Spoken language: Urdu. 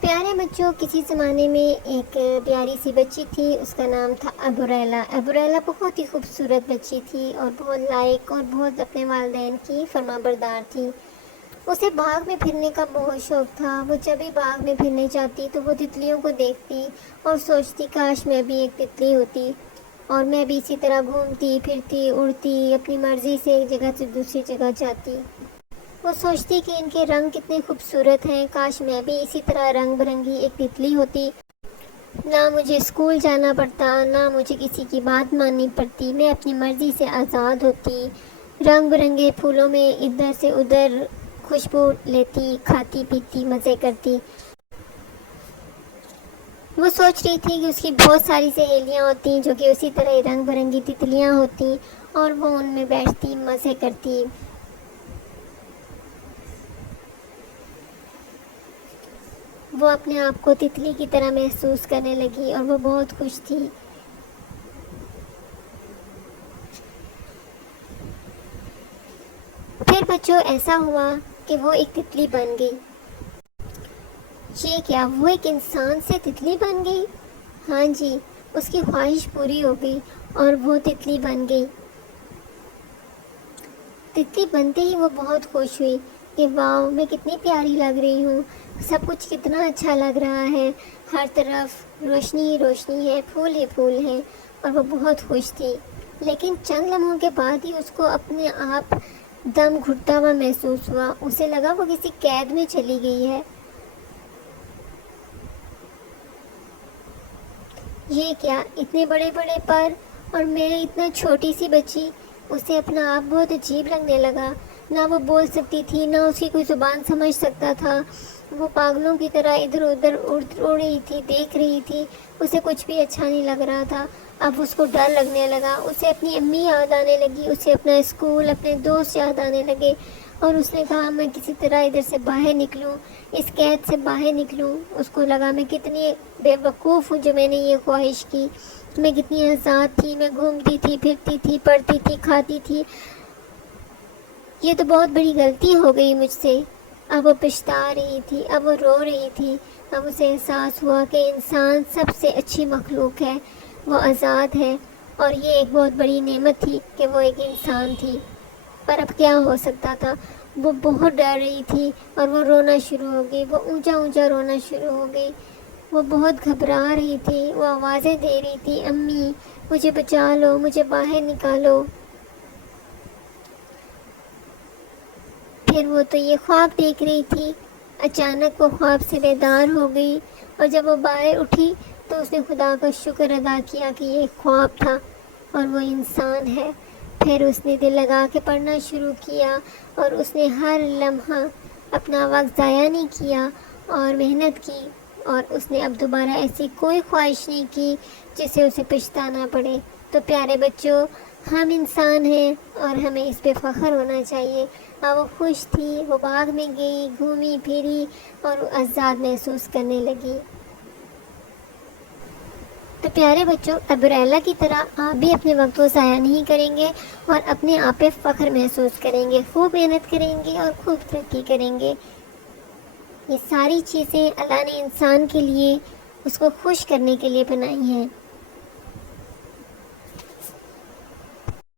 پیارے بچوں، کسی زمانے میں ایک پیاری سی بچی تھی، اس کا نام تھا ابوریلا۔ ابوریلا بہت ہی خوبصورت بچی تھی اور بہت لائق اور بہت اپنے والدین کی فرما بردار تھی۔ اسے باغ میں پھرنے کا بہت شوق تھا۔ وہ جب بھی باغ میں پھرنے جاتی تو وہ تتلیوں کو دیکھتی اور سوچتی کاش میں بھی ایک تتلی ہوتی اور میں بھی اسی طرح گھومتی پھرتی اڑتی، اپنی مرضی سے ایک جگہ سے دوسری جگہ جاتی۔ وہ سوچتی کہ ان کے رنگ کتنے خوبصورت ہیں، کاش میں بھی اسی طرح رنگ برنگی ایک تتلی ہوتی۔ نہ مجھے اسکول جانا پڑتا، نہ مجھے کسی کی بات ماننی پڑتی، میں اپنی مرضی سے آزاد ہوتی، رنگ برنگے پھولوں میں ادھر سے ادھر خوشبو لیتی، کھاتی پیتی مزے کرتی۔ وہ سوچ رہی تھی کہ اس کی بہت ساری سہیلیاں ہوتی جو کہ اسی طرح رنگ برنگی تتلیاں ہوتی اور وہ ان میں بیٹھتی مزے کرتی۔ وہ اپنے آپ کو تتلی کی طرح محسوس کرنے لگی اور وہ بہت خوش تھی۔ پھر بچوں ایسا ہوا کہ وہ ایک تتلی بن گئی۔ یہ کیا، وہ ایک انسان سے تتلی بن گئی؟ ہاں جی، اس کی خواہش پوری ہو گئی اور وہ تتلی بن گئی۔ تتلی بنتے ہی وہ بہت خوش ہوئی کہ واؤ، میں کتنی پیاری لگ رہی ہوں، سب کچھ کتنا اچھا لگ رہا ہے، ہر طرف روشنی ہی روشنی ہے، پھول ہی پھول ہیں، اور وہ بہت خوش تھی۔ لیکن چند لمحوں کے بعد ہی اس کو اپنے آپ دم گھٹتا ہوا محسوس ہوا۔ اسے لگا وہ کسی قید میں چلی گئی ہے۔ یہ کیا، اتنے بڑے بڑے پر اور میں اتنا چھوٹی سی بچی۔ اسے اپنا آپ بہت عجیب لگنے لگا۔ نہ وہ بول سکتی تھی، نہ اس کی کوئی زبان سمجھ سکتا تھا۔ وہ پاگلوں کی طرح ادھر ادھر اڑ رہی تھی، دیکھ رہی تھی، اسے کچھ بھی اچھا نہیں لگ رہا تھا۔ اب اس کو ڈر لگنے لگا، اسے اپنی امی یاد آنے لگی، اسے اپنا اسکول، اپنے دوست یاد آنے لگے، اور اس نے کہا میں کسی طرح ادھر سے باہر نکلوں، اس قید سے باہر نکلوں۔ اس کو لگا میں کتنی بے وقوف ہوں جو میں نے یہ خواہش کی، میں کتنی آزاد تھی، میں گھومتی تھی پھرتی تھی، پڑھتی تھی، کھاتی تھی، یہ تو بہت بڑی غلطی ہو گئی مجھ سے۔ اب وہ پچھتا رہی تھی، اب وہ رو رہی تھی۔ اب اسے احساس ہوا کہ انسان سب سے اچھی مخلوق ہے، وہ آزاد ہے، اور یہ ایک بہت بڑی نعمت تھی کہ وہ ایک انسان تھی۔ پر اب کیا ہو سکتا تھا؟ وہ بہت ڈر رہی تھی اور وہ رونا شروع ہو گئی، وہ اونچا اونچا رونا شروع ہو گئی۔ وہ بہت گھبرا رہی تھی، وہ آوازیں دے رہی تھی، امی مجھے بچا لو، مجھے باہر نکالو۔ پھر وہ تو یہ خواب دیکھ رہی تھی، اچانک وہ خواب سے بیدار ہو گئی، اور جب وہ باہر اٹھی تو اس نے خدا کا شکر ادا کیا کہ یہ ایک خواب تھا اور وہ انسان ہے۔ پھر اس نے دل لگا کے پڑھنا شروع کیا اور اس نے ہر لمحہ اپنا وقت ضائع نہیں کیا اور محنت کی، اور اس نے اب دوبارہ ایسی کوئی خواہش نہیں کی جس سے اسے پچھتانا پڑے۔ تو پیارے بچوں، ہم انسان ہیں اور ہمیں اس پہ فخر ہونا چاہیے۔ وہ خوش تھی، وہ باغ میں گئی، گھومی پھری اور آزاد محسوس کرنے لگی۔ تو پیارے بچوں، ابوریلا کی طرح آپ بھی اپنے وقت کو ضائع نہیں کریں گے اور اپنے آپ پہ فخر محسوس کریں گے، خوب محنت کریں گے اور خوب ترقی کریں گے۔ یہ ساری چیزیں اللہ نے انسان کے لیے، اس کو خوش کرنے کے لیے بنائی ہیں۔